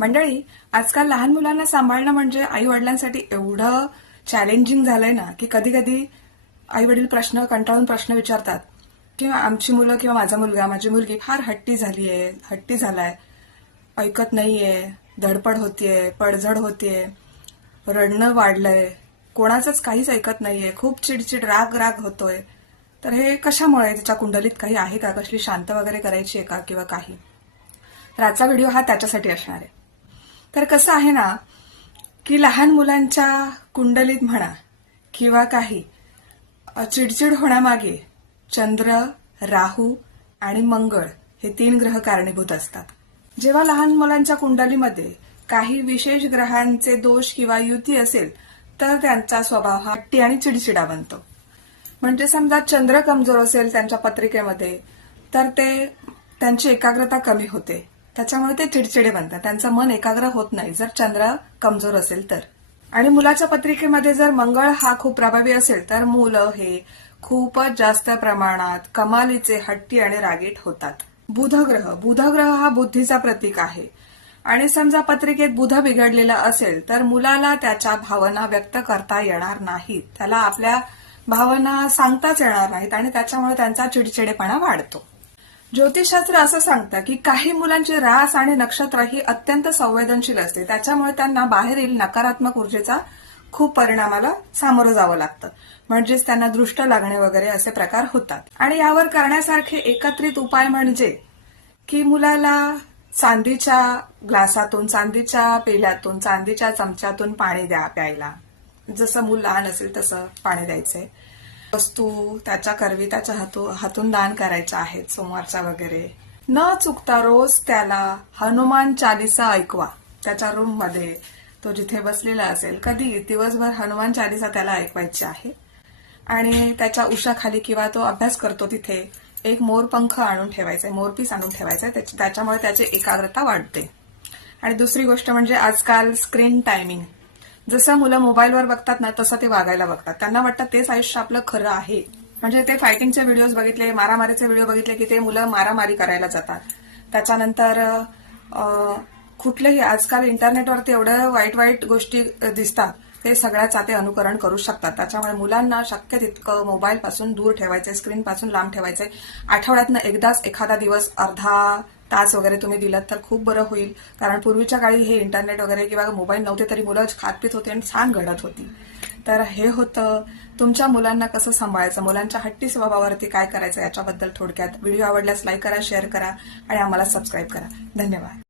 मंडळी, आजकाल लहान मुलांना सांभाळणं म्हणजे आई वडिलांसाठी एवढं चॅलेंजिंग झालंय ना की कधी कधी आई वडील कंटाळून प्रश्न विचारतात किंवा आमची मुलं किंवा माझा मुलगा माझी मुलगी फार हट्टी झालाय, ऐकत नाहीये, धडपड होतीये, पडझड होतीये, रडणं वाढलंय, कोणाचंच काहीच ऐकत नाहीये, खूप चिडचिड राग राग होतोय. तर हे कशामुळे, त्याच्या कुंडलीत काही आहे का, कसली शांत वगैरे करायची आहे का किंवा काही. तर आजचा व्हिडिओ हा त्याच्यासाठी असणार आहे. तर कसं आहे ना की लहान मुलांच्या कुंडलीत म्हणा किंवा काही चिडचिड होण्यामागे चंद्र, राहू आणि मंगळ हे 3 ग्रह कारणीभूत असतात. जेव्हा लहान मुलांच्या कुंडलीमध्ये काही विशेष ग्रहांचे दोष किंवा युती असेल तर त्यांचा स्वभाव हा हट्टी आणि चिडचिडा बनतो. म्हणजे समजा चंद्र कमजोर असेल त्यांच्या पत्रिकेमध्ये तर त्यांची एकाग्रता कमी होते, त्याच्यामुळे ते चिडचिडे बनतात, त्यांचं मन एकाग्र होत नाही जर चंद्र कमजोर असेल तर. आणि मुलाच्या पत्रिकेमध्ये जर मंगळ हा खूप प्रभावी असेल तर मुलं हे खूपच जास्त प्रमाणात कमालीचे हट्टी आणि रागीट होतात. बुध ग्रह हा बुद्धीचा प्रतीक आहे आणि समजा पत्रिकेत बुध बिघडलेला असेल तर मुलाला त्याच्या भावना व्यक्त करता येणार नाहीत, त्याला आपल्या भावना सांगताच येणार नाहीत आणि त्याच्यामुळे त्यांचा चिडचिडेपणा वाढतो. ज्योतिषशास्त्र असं सांगतं की काही मुलांची रास आणि नक्षत्र ही अत्यंत संवेदनशील असते, त्याच्यामुळे त्यांना बाहेरील नकारात्मक ऊर्जेचा खूप परिणामाला सामोरं जावं लागतं, म्हणजेच त्यांना दृष्ट लागणे वगैरे असे प्रकार होतात. आणि यावर करण्यासारखे एकत्रित उपाय म्हणजे की मुलाला चांदीच्या ग्लासातून, चांदीच्या पेल्यातून, चांदीच्या चमच्यातून पाणी द्या प्यायला. जसं मूल लहान असेल तसं पाणी द्यायचंय. वस्तू त्याच्या करवी त्याच्या हातून दान करायच्या आहेत सोमवारच्या वगैरे. न चुकता रोज त्याला हनुमान चालीसा ऐकवा. त्याच्या रूम मध्ये तो जिथे बसलेला असेल कधी दिवसभर हनुमान चालीसा त्याला ऐकवायची आहे. आणि त्याच्या उशाखाली किंवा तो अभ्यास करतो तिथे एक मोरपंख आणून ठेवायचा, मोरपीस आणून ठेवायचा, त्याच्यामुळे त्याची एकाग्रता वाढते. आणि दुसरी गोष्ट म्हणजे आजकाल स्क्रीन टायमिंग, जसं मुलं मोबाईलवर बघतात ना तसं ते वागायला बघतात, त्यांना वाटतं तेच आयुष्य आपलं खरं आहे. म्हणजे ते फायटिंगचे व्हिडिओज बघितले, मारामारीचे व्हिडिओ बघितले की ते मुलं मारामारी करायला जातात. त्याच्यानंतर कुठलेही आजकाल इंटरनेटवरती एवढ्या वाईट वाईट गोष्टी दिसतात, ते सगळ्याचा ते अनुकरण करू शकतात. त्याच्यामुळे मुलांना शक्य तितकं मोबाईल पासून दूर ठेवायचंय, स्क्रीन पासून लांब ठेवायचंय. आठवड्यातनं एकदाच एखादा दिवस अर्धा तास वगैरे तुम्ही दिलात तर खूप बरं होईल, कारण पूर्वीच्या काळी हे इंटरनेट वगैरे किंवा मोबाईल नव्हते तरी मुलं खातपीत होती आणि छान घडत होती. तर हे होतं. तुमच्या मुलांना कसं सांभाळायचं, मुलांच्या हट्टी स्वभावावरती काय करायचं याच्याबद्दल थोडक्यात. व्हिडिओ आवडल्यास लाईक करा, शेअर करा आणि आम्हाला सबस्क्राईब करा. धन्यवाद.